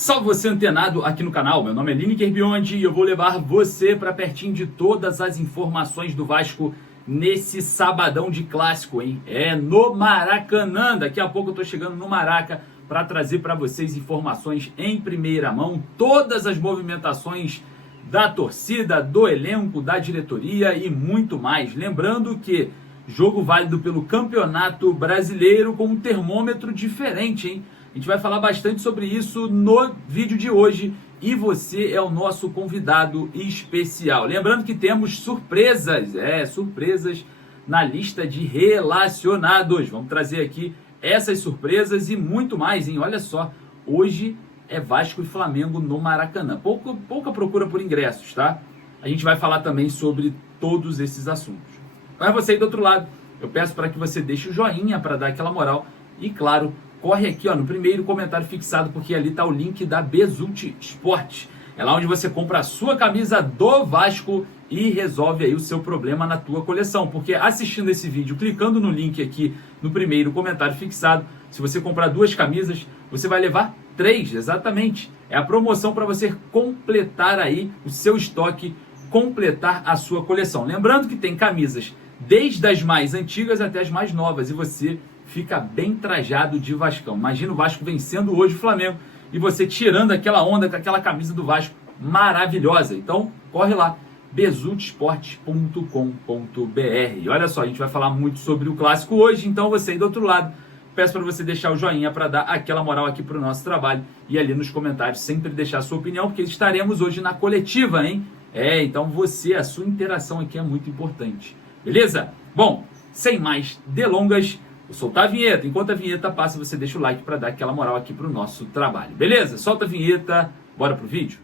Salve você antenado aqui no canal, meu nome é Lineker Biondi e eu vou levar você para pertinho de todas as informações do Vasco nesse sabadão de clássico, hein? É no Maracanã, daqui a pouco eu tô chegando no Maraca para trazer para vocês informações em primeira mão, todas as movimentações da torcida, do elenco, da diretoria e muito mais. Lembrando que jogo válido pelo Campeonato Brasileiro com um termômetro diferente, hein? A gente vai falar bastante sobre isso no vídeo de hoje e você é o nosso convidado especial. Lembrando que temos surpresas, surpresas na lista de relacionados. Vamos trazer aqui essas surpresas e muito mais, hein? Olha só, hoje é Vasco e Flamengo no Maracanã. Pouca procura por ingressos, tá? A gente vai falar também sobre todos esses assuntos. Mas você aí do outro lado, eu peço para que você deixe o joinha para dar aquela moral e, claro, corre aqui no primeiro comentário fixado, porque ali está o link da Bezult Sport. É lá onde você compra a sua camisa do Vasco e resolve aí o seu problema na tua coleção. Porque assistindo esse vídeo, clicando no link aqui no primeiro comentário fixado, se você comprar 2 camisas, você vai levar 3, exatamente. É a promoção para você completar aí o seu estoque, completar a sua coleção. Lembrando que tem camisas desde as mais antigas até as mais novas e você fica bem trajado de Vascão. Imagina o Vasco vencendo hoje o Flamengo e você tirando aquela onda com aquela camisa do Vasco maravilhosa. Então, corre lá, bezultsport.com.br. Olha só, a gente vai falar muito sobre o clássico hoje, então você aí do outro lado, peço para você deixar o joinha para dar aquela moral aqui para o nosso trabalho e ali nos comentários sempre deixar a sua opinião, porque estaremos hoje na coletiva, hein? Então você, a sua interação aqui é muito importante. Beleza? Bom, sem mais delongas, vou soltar a vinheta. Enquanto a vinheta passa, você deixa o like para dar aquela moral aqui para o nosso trabalho. Beleza? Solta a vinheta, bora pro vídeo?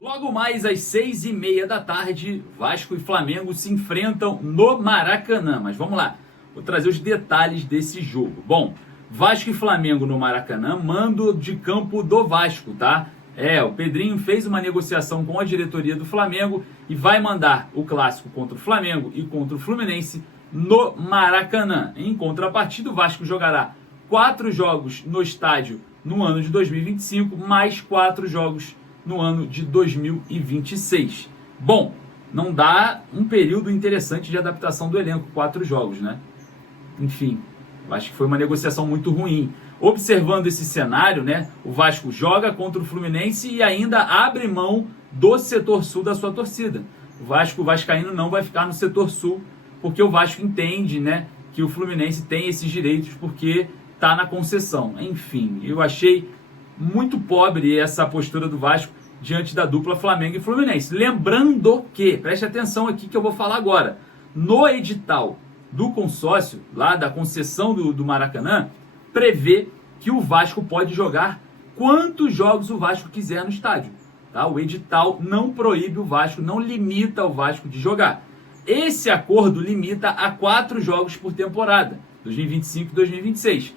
Logo mais às 6h30 da tarde, Vasco e Flamengo se enfrentam no Maracanã. Mas vamos lá, vou trazer os detalhes desse jogo. Bom, Vasco e Flamengo no Maracanã, mando de campo do Vasco, tá? O Pedrinho fez uma negociação com a diretoria do Flamengo e vai mandar o clássico contra o Flamengo e contra o Fluminense no Maracanã. Em contrapartida, o Vasco jogará 4 jogos no estádio no ano de 2025, mais 4 jogos no ano de 2026. Bom, não dá um período interessante de adaptação do elenco, 4 jogos, né? Enfim, eu acho que foi uma negociação muito ruim. Observando esse cenário, né, o Vasco joga contra o Fluminense e ainda abre mão do setor sul da sua torcida. O vascaíno não vai ficar no setor sul, porque o Vasco entende, né, que o Fluminense tem esses direitos porque está na concessão. Enfim, eu achei muito pobre essa postura do Vasco diante da dupla Flamengo e Fluminense. Lembrando que, preste atenção aqui que eu vou falar agora, no edital do consórcio, lá da concessão do Maracanã, prevê que o Vasco pode jogar quantos jogos o Vasco quiser no estádio. Tá? O edital não proíbe o Vasco, não limita o Vasco de jogar. Esse acordo limita a 4 jogos por temporada, 2025 e 2026.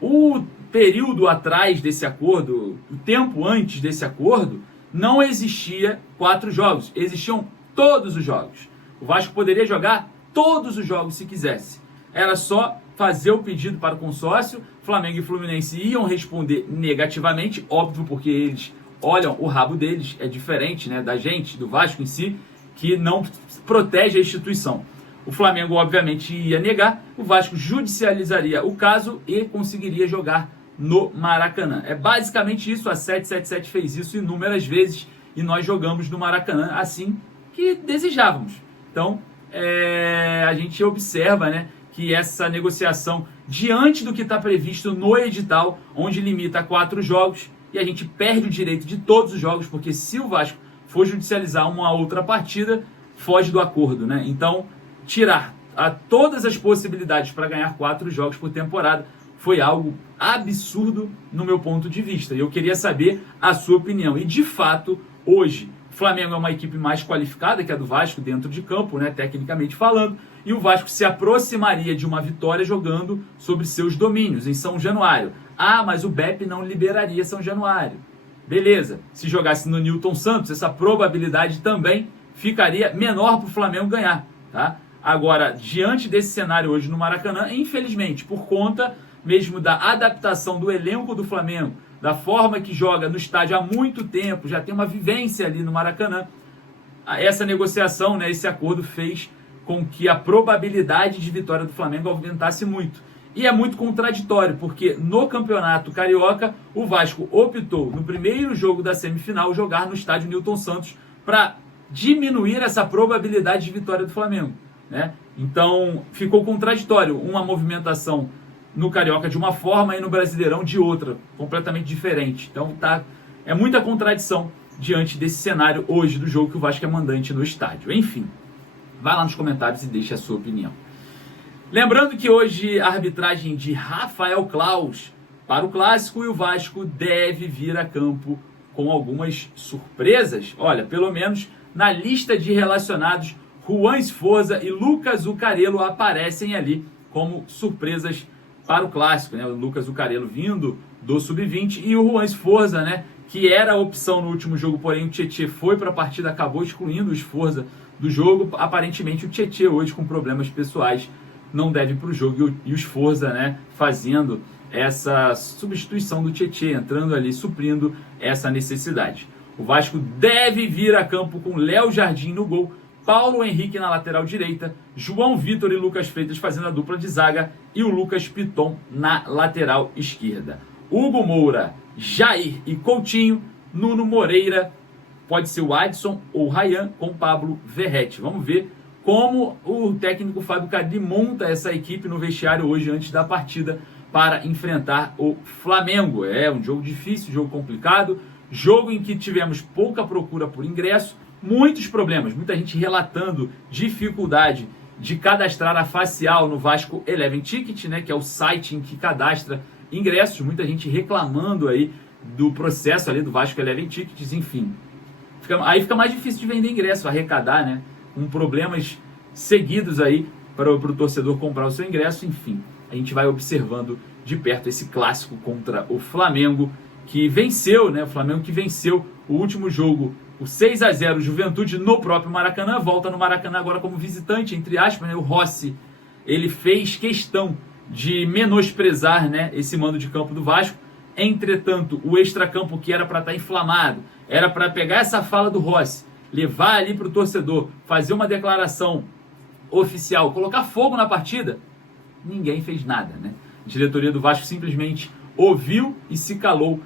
O período atrás desse acordo, o tempo antes desse acordo, não existia 4 jogos, existiam todos os jogos. O Vasco poderia jogar todos os jogos se quisesse. Era só fazer o pedido para o consórcio, Flamengo e Fluminense iam responder negativamente, óbvio, porque eles olham o rabo deles, é diferente, né, da gente, do Vasco em si, que não protege a instituição. O Flamengo, obviamente, ia negar, o Vasco judicializaria o caso e conseguiria jogar no Maracanã. É basicamente isso, a 777 fez isso inúmeras vezes e nós jogamos no Maracanã assim que desejávamos. Então, a gente observa, né, que essa negociação, diante do que está previsto no edital, onde limita a 4 jogos, e a gente perde o direito de todos os jogos, porque se o Vasco for judicializar uma outra partida, foge do acordo, né? Então, tirar todas as possibilidades para ganhar 4 jogos por temporada foi algo absurdo no meu ponto de vista. E eu queria saber a sua opinião. E, de fato, hoje, o Flamengo é uma equipe mais qualificada que a do Vasco dentro de campo, né, tecnicamente falando, e o Vasco se aproximaria de uma vitória jogando sobre seus domínios em São Januário. Ah, mas o BEP não liberaria São Januário. Beleza, se jogasse no Newton Santos, essa probabilidade também ficaria menor para o Flamengo ganhar. Tá? Agora, diante desse cenário hoje no Maracanã, infelizmente, por conta mesmo da adaptação do elenco do Flamengo, da forma que joga no estádio há muito tempo, já tem uma vivência ali no Maracanã, essa negociação, né, esse acordo fez com que a probabilidade de vitória do Flamengo aumentasse muito. E é muito contraditório, porque no Campeonato Carioca, o Vasco optou, no primeiro jogo da semifinal, jogar no estádio Newton Santos para diminuir essa probabilidade de vitória do Flamengo, né? Então, ficou contraditório uma movimentação no Carioca de uma forma e no Brasileirão de outra, completamente diferente. Então, é muita contradição diante desse cenário hoje do jogo que o Vasco é mandante no estádio. Enfim, vai lá nos comentários e deixe a sua opinião. Lembrando que hoje a arbitragem de Rafael Claus para o Clássico, e o Vasco deve vir a campo com algumas surpresas. Olha, pelo menos na lista de relacionados, Juan Esforza e Lucas Zuccarello aparecem ali como surpresas para o Clássico, né? O Lucas Zuccarello vindo do Sub-20 e o Juan Esforza, né, que era a opção no último jogo, porém o Tietê foi para a partida, acabou excluindo o Esforza do jogo. Aparentemente o Tietê hoje com problemas pessoais não deve para o jogo, e o Esforza, né, fazendo essa substituição do Tietê, entrando ali, suprindo essa necessidade. O Vasco deve vir a campo com Léo Jardim no gol, Paulo Henrique na lateral direita, João Vitor e Lucas Freitas fazendo a dupla de zaga e o Lucas Piton na lateral esquerda. Hugo Moura, Jair e Coutinho, Nuno Moreira, pode ser o Adson ou o Ryan com Pablo Verrete. Vamos ver como o técnico Fábio Carilli monta essa equipe no vestiário hoje antes da partida para enfrentar o Flamengo. É um jogo difícil, jogo complicado, jogo em que tivemos pouca procura por ingresso, muitos problemas, muita gente relatando dificuldade de cadastrar a facial no Vasco Eleven Ticket, né, que é o site em que cadastra ingressos, muita gente reclamando aí do processo ali do Vasco Eleven Tickets, enfim. Aí fica mais difícil de vender ingresso, arrecadar, né, com problemas seguidos aí para o torcedor comprar o seu ingresso, enfim. A gente vai observando de perto esse clássico contra o Flamengo, que venceu, né, o Flamengo que venceu o último jogo, o 6-0 Juventude no próprio Maracanã, volta no Maracanã agora como visitante, entre aspas, né, o Rossi, ele fez questão de menosprezar, né, esse mando de campo do Vasco. Entretanto, o extracampo, que era para estar inflamado, era para pegar essa fala do Rossi, levar ali para o torcedor, fazer uma declaração oficial, colocar fogo na partida, ninguém fez nada, né? A diretoria do Vasco simplesmente ouviu e se calou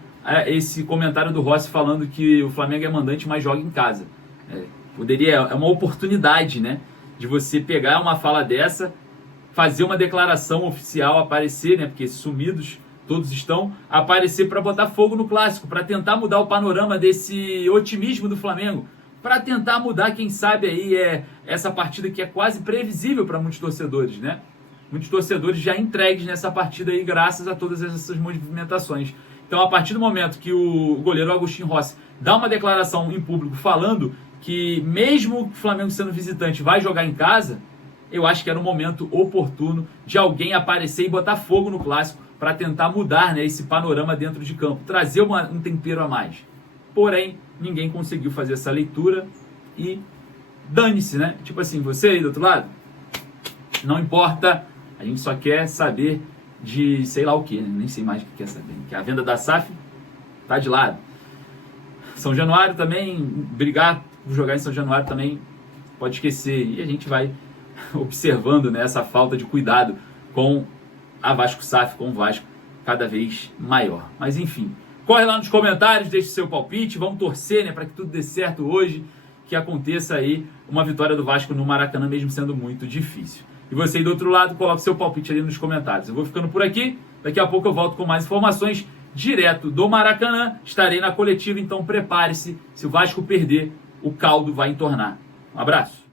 esse comentário do Rossi falando que o Flamengo é mandante, mas joga em casa. É uma oportunidade, né, de você pegar uma fala dessa, fazer uma declaração oficial, aparecer, né, porque sumidos todos estão, aparecer para botar fogo no Clássico, para tentar mudar o panorama desse otimismo do Flamengo, para tentar mudar, quem sabe, aí essa partida que é quase previsível para muitos torcedores, né? Muitos torcedores já entregues nessa partida aí, graças a todas essas movimentações. Então, a partir do momento que o goleiro Agostinho Rossi dá uma declaração em público falando que mesmo o Flamengo sendo visitante vai jogar em casa, eu acho que era um momento oportuno de alguém aparecer e botar fogo no Clássico para tentar mudar, né, esse panorama dentro de campo, trazer um tempero a mais. Porém, ninguém conseguiu fazer essa leitura e dane-se, né? Tipo assim, você aí do outro lado, não importa, a gente só quer saber de sei lá o que, né? Nem sei mais o que quer saber. Que a venda da SAF tá de lado. São Januário também, brigar por jogar em São Januário também pode esquecer. E a gente vai observando, né, essa falta de cuidado com a Vasco SAF, com o Vasco cada vez maior. Mas enfim, corre lá nos comentários, deixe seu palpite, vamos torcer, né, para que tudo dê certo hoje, que aconteça aí uma vitória do Vasco no Maracanã, mesmo sendo muito difícil. E você aí do outro lado, coloque seu palpite ali nos comentários. Eu vou ficando por aqui, daqui a pouco eu volto com mais informações direto do Maracanã. Estarei na coletiva, então prepare-se, se o Vasco perder, o caldo vai entornar. Um abraço.